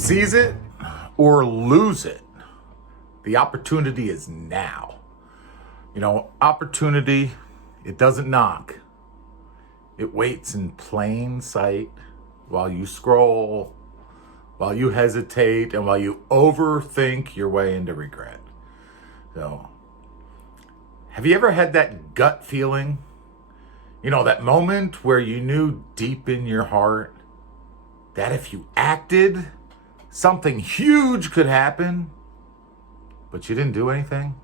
Seize it or lose it. The opportunity is now. Opportunity, it doesn't knock. It waits in plain sight while you scroll, while you hesitate, and while you overthink your way into regret. So, have you ever had that gut feeling? That moment where you knew deep in your heart that if you acted, something huge could happen, but you didn't do anything?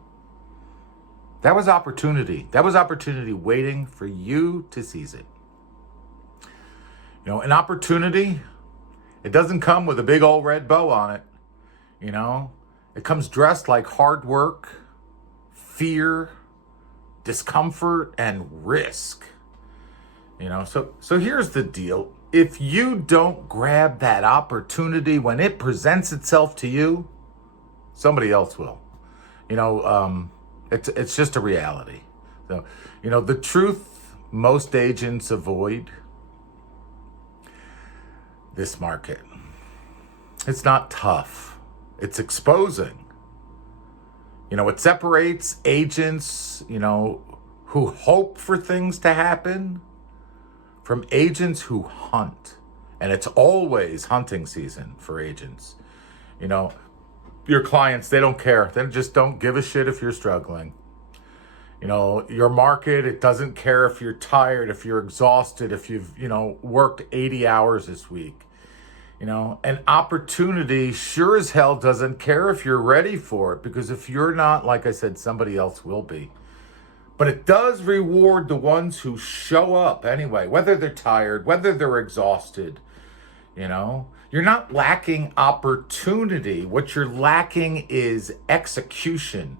That was opportunity. That was opportunity waiting for you to seize it. An opportunity, it doesn't come with a big old red bow on it. It comes dressed like hard work, fear, discomfort, and risk. So here's the deal. If you don't grab that opportunity when it presents itself to you, somebody else will. It's just a reality. So, the truth most agents avoid, this market. It's not tough. It's exposing. It separates agents, who hope for things to happen from agents who hunt. And it's always hunting season for agents. Your clients, they don't care. They just don't give a shit if you're struggling. Your market, it doesn't care if you're tired, if you're exhausted, if you've, worked 80 hours this week. An opportunity sure as hell doesn't care if you're ready for it, because if you're not, like I said, somebody else will be. But it does reward the ones who show up anyway, whether they're tired, whether they're exhausted. You're not lacking opportunity. What you're lacking is execution.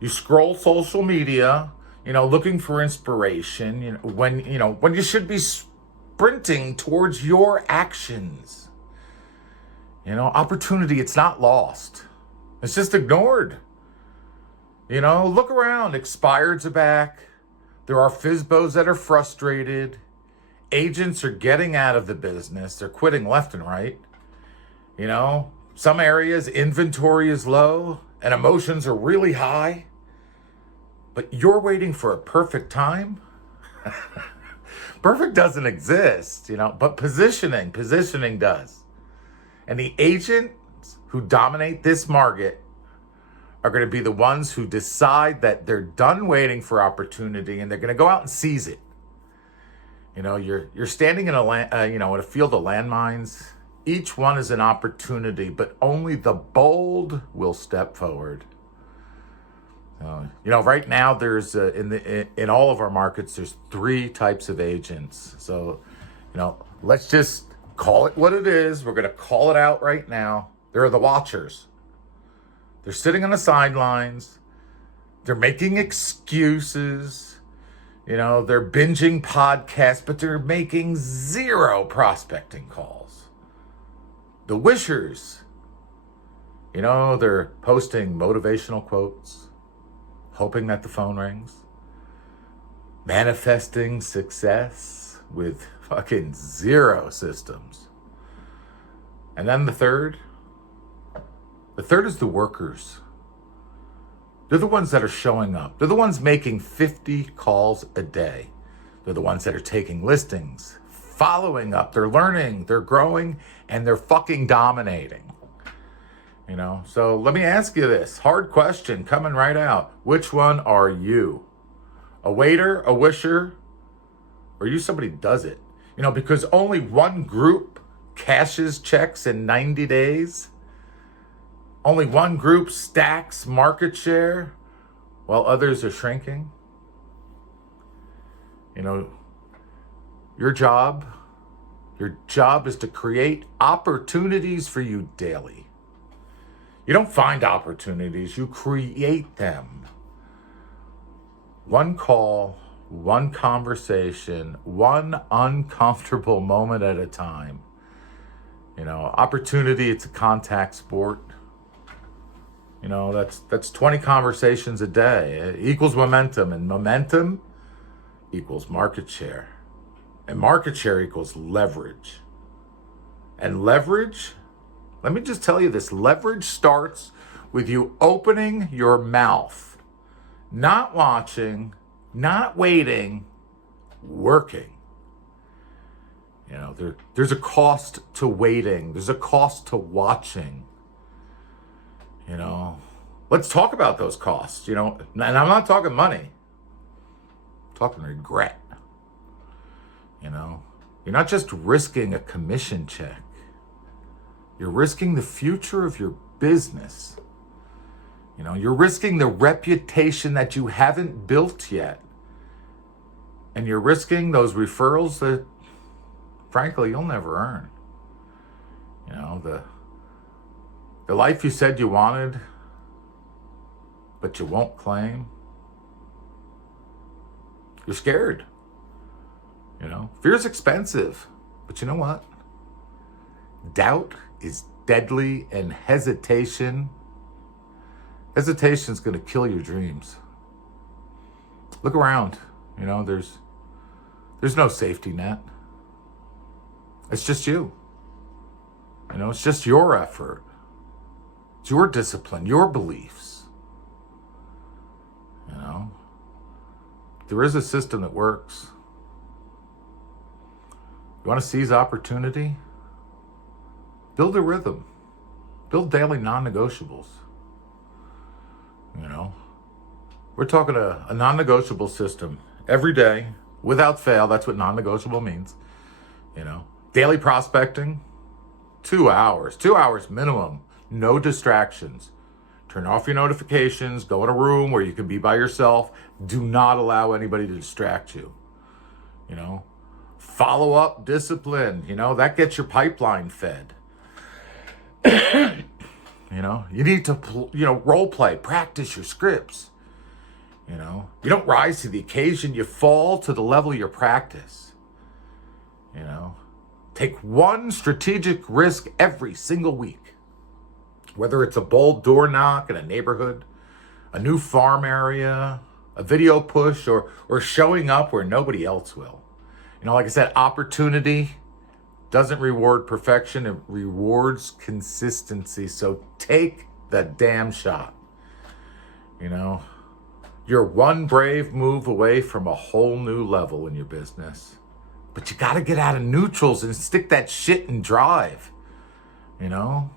You scroll social media, looking for inspiration, when you should be sprinting towards your actions. Opportunity, it's not lost. It's just ignored. Look around. Expireds are back. There are FSBOs that are frustrated. Agents are getting out of the business. They're quitting left and right. Some areas, inventory is low and emotions are really high. But you're waiting for a perfect time? Perfect doesn't exist, but positioning does. And the agents who dominate this market are going to be the ones who decide that they're done waiting for opportunity and they're going to go out and seize it. You're standing in in a field of landmines. Each one is an opportunity, but only the bold will step forward. Right now there's in all of our markets, there's 3 types of agents. So, let's just call it what it is. We're going to call it out right now. There are the watchers. They're sitting on the sidelines. They're making excuses. They're binging podcasts, but they're making 0 prospecting calls. The wishers, they're posting motivational quotes, hoping that the phone rings, manifesting success with fucking 0 systems. And then the third is the workers. They're the ones that are showing up. They're the ones making 50 calls a day. They're the ones that are taking listings, following up. They're learning, they're growing, and they're fucking dominating. So let me ask you this hard question coming right out. Which one are you? A waiter, a wisher, or are you somebody who does it? Because only one group cashes checks in 90 days. Only one group stacks market share while others are shrinking. Your job is to create opportunities for you daily. You don't find opportunities, you create them. One call, one conversation, one uncomfortable moment at a time. Opportunity, it's a contact sport. That's 20 conversations a day. It equals momentum, and momentum equals market share. And market share equals leverage. And leverage Let me just tell you this. Leverage starts with you opening your mouth, not watching, not waiting, working. You know, there's a cost to waiting. There's a cost to watching. You know, let's talk about those costs, you know, and I'm not talking money. I'm talking regret. You know, you're not just risking a commission check. You're risking the future of your business. You know, you're risking the reputation that you haven't built yet. And you're risking those referrals that, frankly, you'll never earn. You know, the life you said you wanted, but you won't claim. You're scared. You know, fear's expensive, but you know what? Doubt is deadly, and hesitation's going to kill your dreams. Look around. You know, there's no safety net. It's just you. You know, it's just your effort. It's your discipline, your beliefs. You know, there is a system that works. You want to seize opportunity? Build a rhythm. Build daily non-negotiables. You know, we're talking a non-negotiable system every day, without fail. That's what non-negotiable means. You know, daily prospecting, 2 hours minimum, no distractions. Turn off your notifications, go in a room where you can be by yourself. Do not allow anybody to distract you. You know, follow up discipline, you know, that gets your pipeline fed. You know, you need to, role play, practice your scripts. You know, you don't rise to the occasion, you fall to the level of your practice. You know, take one strategic risk every single week. Whether it's a bold door knock in a neighborhood, a new farm area, a video push, or showing up where nobody else will. You know, like I said, opportunity doesn't reward perfection, it rewards consistency. So take the damn shot. You know, you're one brave move away from a whole new level in your business. But you got to get out of neutrals and stick that shit and drive. You know,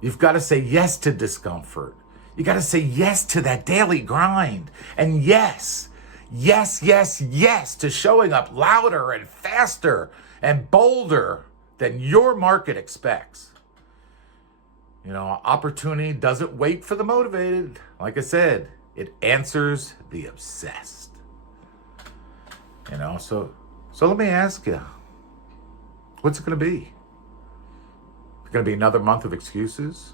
you've got to say yes to discomfort. You got to say yes to that daily grind. And yes to showing up louder and faster and bolder than your market expects. You know, opportunity doesn't wait for the motivated. Like I said, it answers the obsessed. You know, so let me ask you, what's it going to be? It's going to be another month of excuses?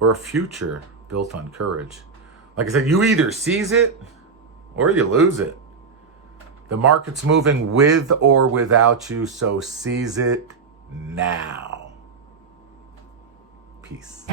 Or a future built on courage? Like I said, you either seize it or you lose it. The market's moving with or without you, so seize it now. Peace.